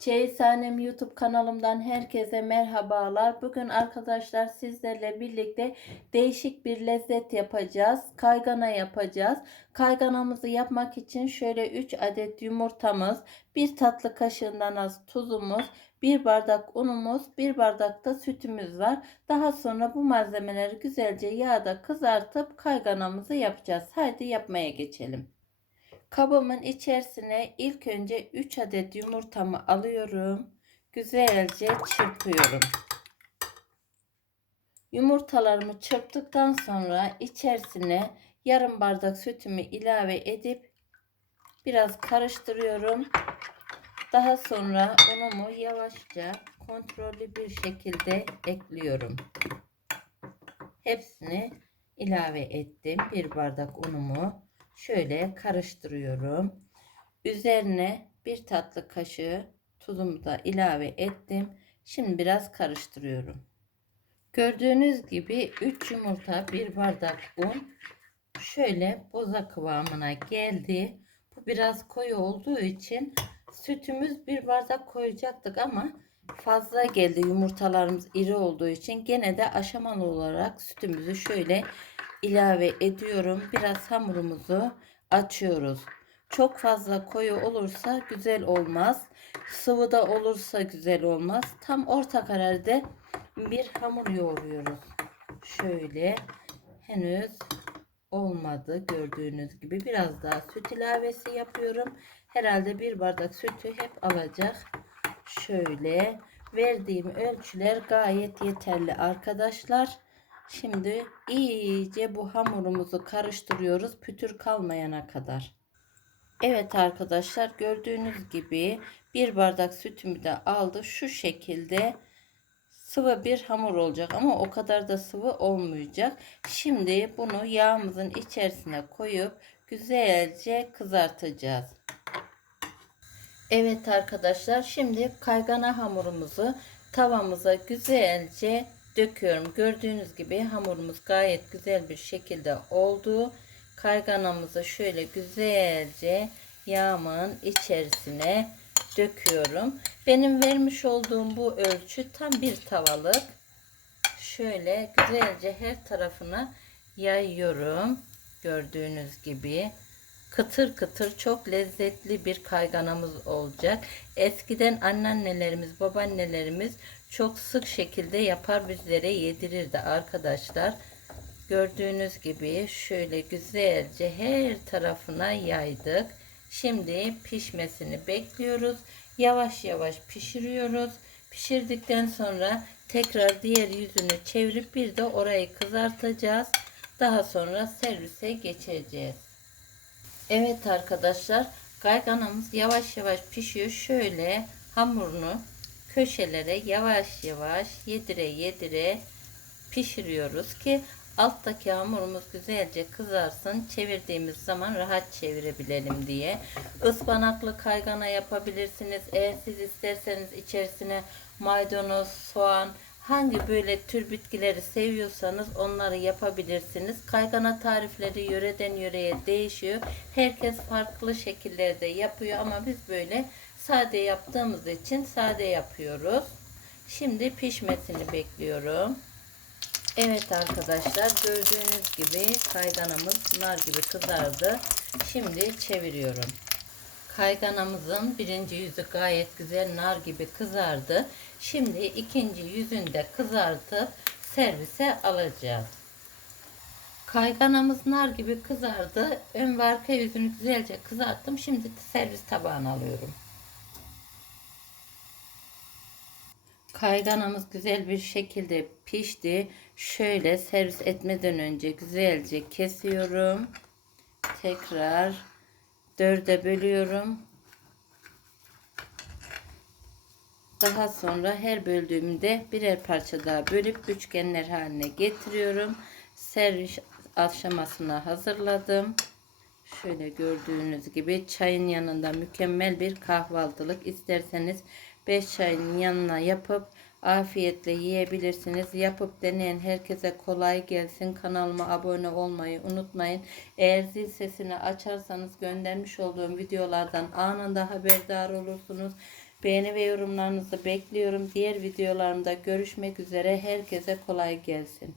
Çeyizhanem YouTube kanalımdan herkese merhabalar. Bugün arkadaşlar sizlerle birlikte değişik bir lezzet yapacağız. Kaygana yapacağız. Kayganamızı yapmak için şöyle 3 adet yumurtamız, 1 tatlı kaşığından az tuzumuz, 1 bardak unumuz, 1 bardak da sütümüz var. Daha sonra bu malzemeleri güzelce yağda kızartıp kayganamızı yapacağız. Haydi yapmaya geçelim. Kabımın içerisine ilk önce 3 adet yumurtamı alıyorum. Güzelce çırpıyorum. Yumurtalarımı çırptıktan sonra içerisine yarım bardak sütümü ilave edip biraz karıştırıyorum. Daha sonra unumu yavaşça kontrollü bir şekilde ekliyorum. Hepsini ilave ettim. Bir bardak unumu şöyle karıştırıyorum. Üzerine bir tatlı kaşığı tuzumu da ilave ettim. Şimdi biraz karıştırıyorum. Gördüğünüz gibi 3 yumurta, 1 bardak un şöyle boza kıvamına geldi. Bu biraz koyu olduğu için sütümüz bir bardak koyacaktık ama fazla geldi yumurtalarımız iri olduğu için gene de aşamalı olarak sütümüzü şöyle ilave ediyorum. Biraz hamurumuzu açıyoruz. Çok fazla koyu olursa güzel olmaz. Sıvı da olursa güzel olmaz. Tam orta kararda bir hamur yoğuruyoruz. Şöyle henüz olmadı gördüğünüz gibi biraz daha süt ilavesi yapıyorum. Herhalde bir bardak sütü hep alacak. Şöyle verdiğim ölçüler gayet yeterli arkadaşlar. Şimdi iyice bu hamurumuzu karıştırıyoruz pütür kalmayana kadar. Evet arkadaşlar gördüğünüz gibi bir bardak sütümü de aldı. Şu şekilde sıvı bir hamur olacak ama o kadar da sıvı olmayacak. Şimdi bunu yağımızın içerisine koyup güzelce kızartacağız. Evet arkadaşlar şimdi kaygana hamurumuzu tavamıza güzelce döküyorum. Gördüğünüz gibi hamurumuz gayet güzel bir şekilde oldu. Kayganamızı şöyle güzelce yağımın içerisine döküyorum. Benim vermiş olduğum bu ölçü tam bir tavalık. Şöyle güzelce her tarafına yayıyorum. Gördüğünüz gibi kıtır kıtır çok lezzetli bir kayganamız olacak. Eskiden anneannelerimiz, babaannelerimiz çok sık şekilde yapar bizlere yedirirdi arkadaşlar. Gördüğünüz gibi şöyle güzelce her tarafına yaydık. Şimdi pişmesini bekliyoruz. Yavaş yavaş pişiriyoruz. Pişirdikten sonra tekrar diğer yüzünü çevirip bir de orayı kızartacağız. Daha sonra servise geçeceğiz. Evet arkadaşlar kayganamız yavaş yavaş pişiyor. Şöyle hamurunu köşelere yavaş yavaş yedire yedire pişiriyoruz ki alttaki hamurumuz güzelce kızarsın. Çevirdiğimiz zaman rahat çevirebilelim diye. Ispanaklı kaygana yapabilirsiniz. Eğer siz isterseniz içerisine maydanoz, soğan, hangi böyle tür bitkileri seviyorsanız onları yapabilirsiniz. Kaygana tarifleri yöreden yöreye değişiyor. Herkes farklı şekillerde yapıyor ama biz böyle sade yaptığımız için sade yapıyoruz. Şimdi pişmesini bekliyorum. Evet arkadaşlar gördüğünüz gibi kayganamız nar gibi kızardı. Şimdi çeviriyorum. Kayganamızın birinci yüzü gayet güzel nar gibi kızardı. Şimdi ikinci yüzünü de kızartıp servise alacağız. Kayganamız nar gibi kızardı. Ön ve arka yüzünü güzelce kızarttım. Şimdi servis tabağına alıyorum. Kayganamız güzel bir şekilde pişti. Şöyle servis etmeden önce güzelce kesiyorum. Tekrar dörde bölüyorum. Daha sonra her böldüğümde birer parça daha bölüp üçgenler haline getiriyorum. Servis aşamasına hazırladım. Şöyle gördüğünüz gibi çayın yanında mükemmel bir kahvaltılık isterseniz 5 çayın yanına yapıp afiyetle yiyebilirsiniz. Yapıp deneyen herkese kolay gelsin. Kanalıma abone olmayı unutmayın. Eğer zil sesini açarsanız göndermiş olduğum videolardan anında haberdar olursunuz. Beğeni ve yorumlarınızı bekliyorum. Diğer videolarımda görüşmek üzere. Herkese kolay gelsin.